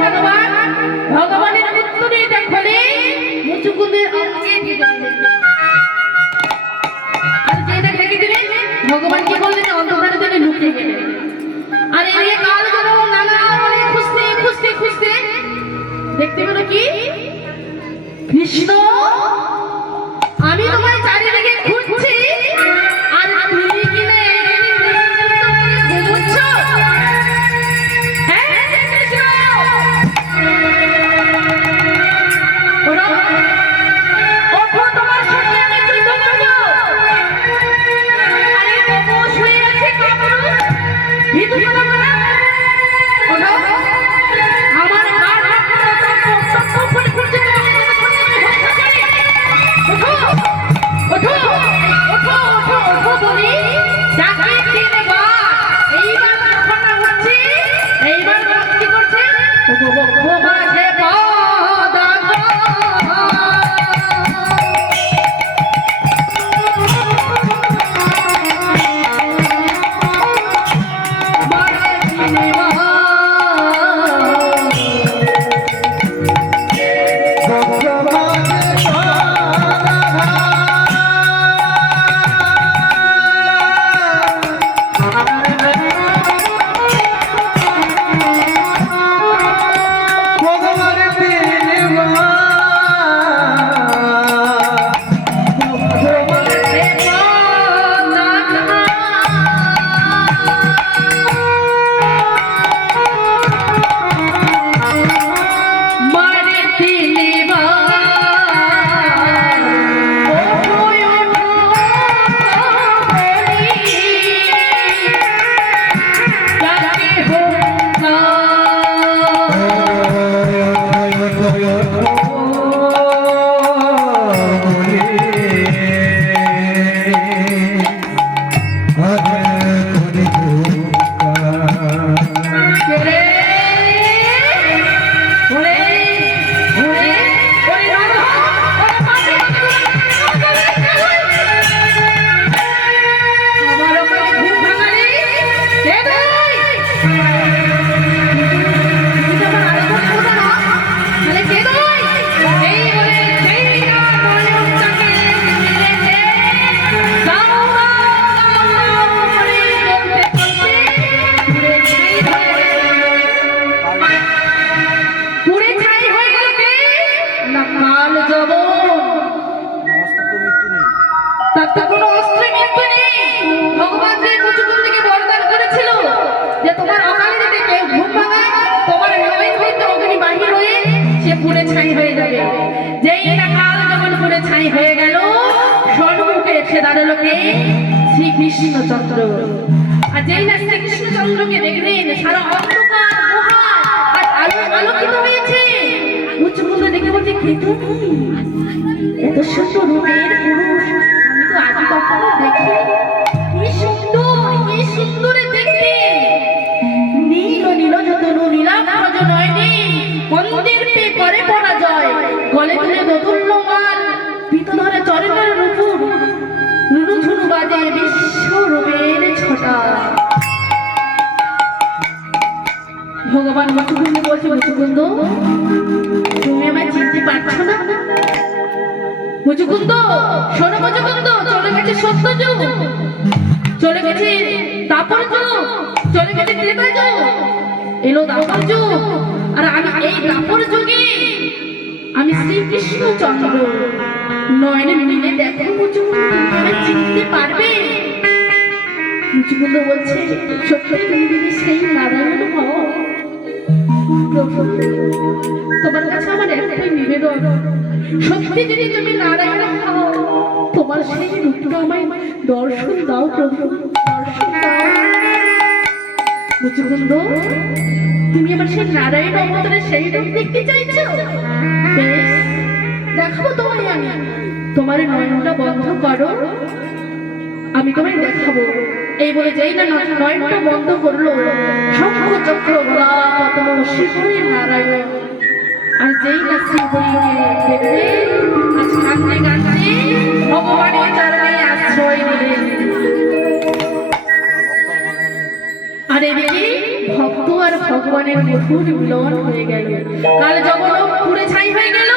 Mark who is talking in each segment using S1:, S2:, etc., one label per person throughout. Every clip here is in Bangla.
S1: ভগবান? ভগবানের উত্তরে এটা খোলে মুচুকুন্দের অঙ্গে আর কাল যেন নানা বলে খুঁজতে খুঁজতে খুঁজতে দেখতে পেল কি? কৃষ্ণ, আমি তোমার সে পুরে ছাই হয়ে যাবে যেই না কাল যখন পুরে ছাই হয়ে গেল স্বর্ণমুখে এসে দাঁড়াল কে শ্রীকৃষ্ণ চন্দ্র। আর যেই না শ্রীকৃষ্ণ চন্দ্রকে দেখলেন, সারা অন্ধকার আর আলো আলোকিত হয়েছে। মুচুকুন্দ দেখে বলছে, কে এত সুন্দর রূপের পুরুষ। গলে তুলে দোদুল্য মাল পিত ধরে চরণের রূপুর রুনু ঝুনু বাজে বিশ্বরূপের ছটা। ভগবান মুচুকুন্দ বলছে মুচুকুন্দ তুমি আমায় চিনতে পারছ না? মুচুকুন্দ শোনো মুচুকুন্দ চলে গেছে সত্য যুগ চলে গেছে তাপর যুগ চলে গেছে ত্রেতা যুগ এলো দাপর যুগ আর আমি এই দাপর যুগে আমি শ্রীকৃষ্ণ চন্দ্র। নয়নে মিলে দেখো মুচুকুন্দ তুমি চিনতে পারবে। মুচুকুন্দ বলছে, সত্যি তুমি যদি সেই নারায়ণ হও তোমার কাছে আমার একটাই নিবেদন। সত্যি যদি তুমি নারায়ণ হও, তোমার সেই রূপটা আমায় দর্শন দাও প্রভু। মুচুকুন্দ তুমি আমার সেই নারায়ণ অবতারে সেই রূপ দেখতে চাইছো? বেশ, দেখাবো তোমায় আমি। তোমার নয়নটা বন্ধ করো। আমি তোমায় দেখাবো। এই বলে যেই না নয়নটা বন্ধ করল, শঙ্খ চক্র পদ্ম শিশুরে নারায়ণ। আর যেই না শ্রীহরিকে দেখবে, আজ কাঁদতে কাঁদতে ভগবানের চরণে আশ্রয় নিলেন আর এদিকে ভক্ত আর ভগবানের মধুর মিলন হয়ে গেল। কাল জগৎ পুরে ছাই হয়ে গেল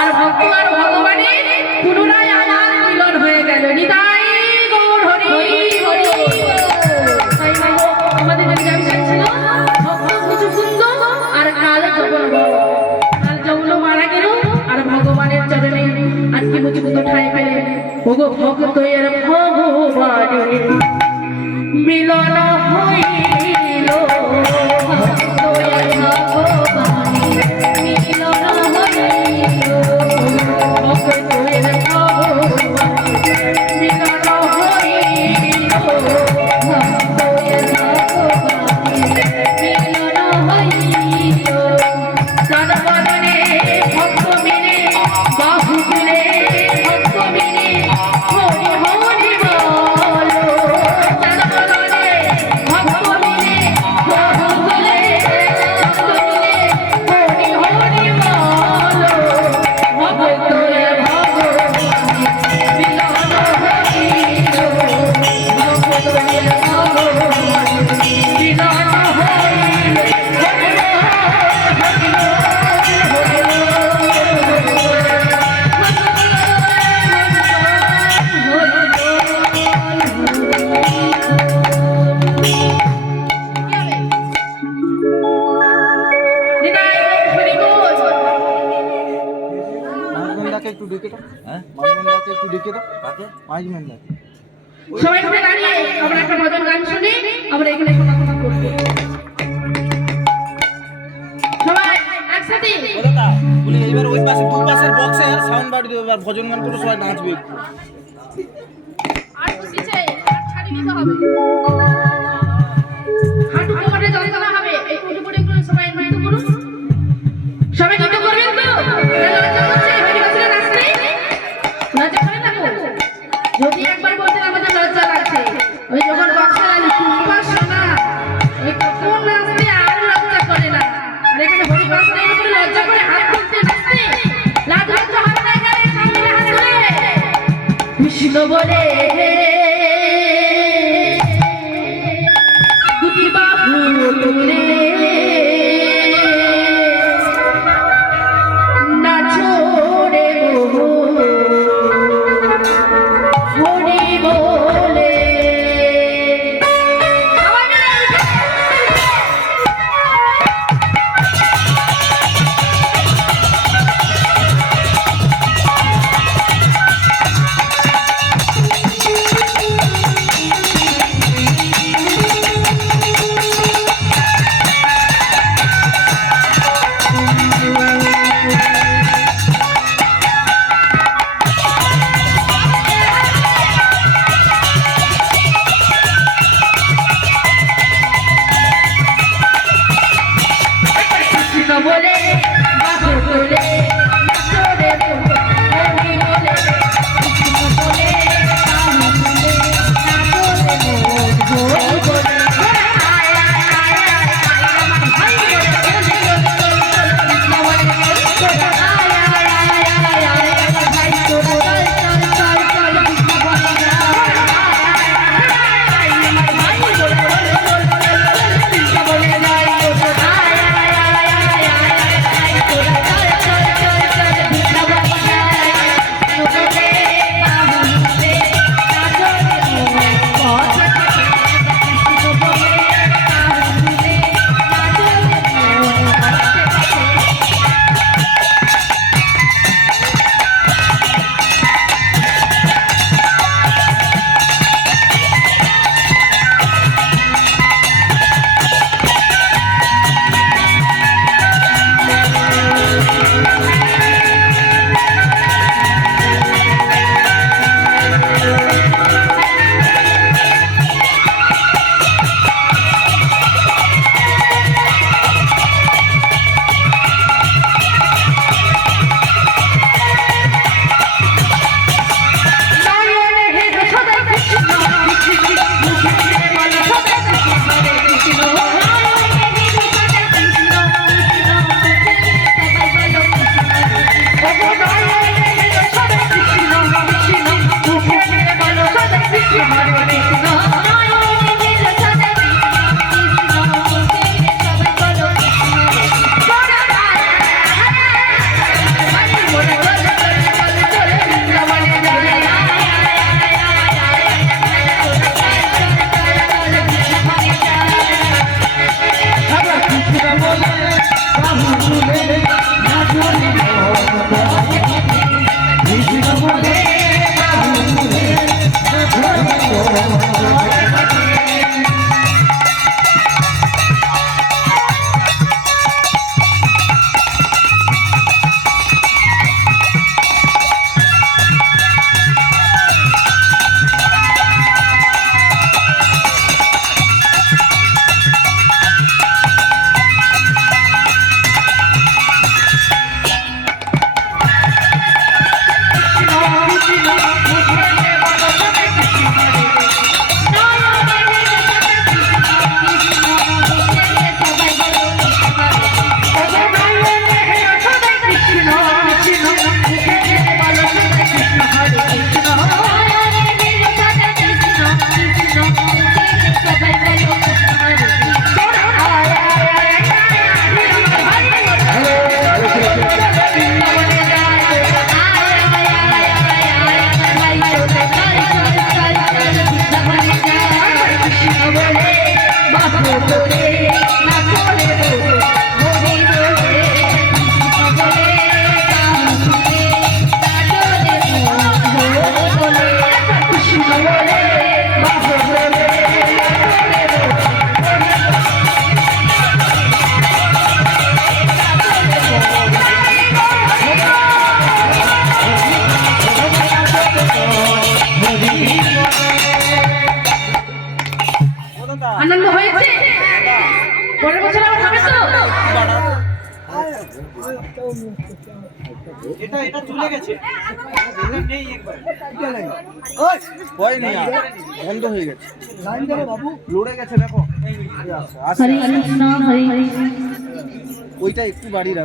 S1: আর ভক্ত আর ভগবানের পুনরায় আবার মিলন হয়ে গেল। নিতাই গৌর হরি। হরি তাই আমাদের যে ছিল ভক্ত মুচুকুন্দ আর কাল জগন কাল জগন মারা গেল আর ভগবানের চরণে আজকে মুচুকুন্দ ঠাই পেলে ওগো ভক্ত এর ভগবানের মিলন
S2: Oi. ডেকে দাও।
S3: হ্যাঁ?
S2: একটু ডেকে দাও।
S3: কাকে?
S2: মাঝমেন্দাকে
S1: সবাই মিলে দাঁড়িয়ে আমরা একটা ভজন গান শুনি আমরা এখানে করব সবাই একসাথে।
S2: দাদা বলি এবার ওই পাশে দু পাশের বক্সে আর সাউন্ড বাড়ি দেবে এবার ভজন গান করে সবাই নাচবে। একটু
S1: আর পিছিয়ে আর ছাড়ি দিতে হবে। হাঁটু কোমরে যন্ত্রণা বলে পরের বছর আবার হবে তো?
S2: এটা এটা চলে গেছে। নেই একবার। বন্ধ হয়ে গেছে। লড়ে গেছে দেখো।
S1: কৃষ্ণ হরে
S2: ওইটা একটু বাড়ি
S1: জয়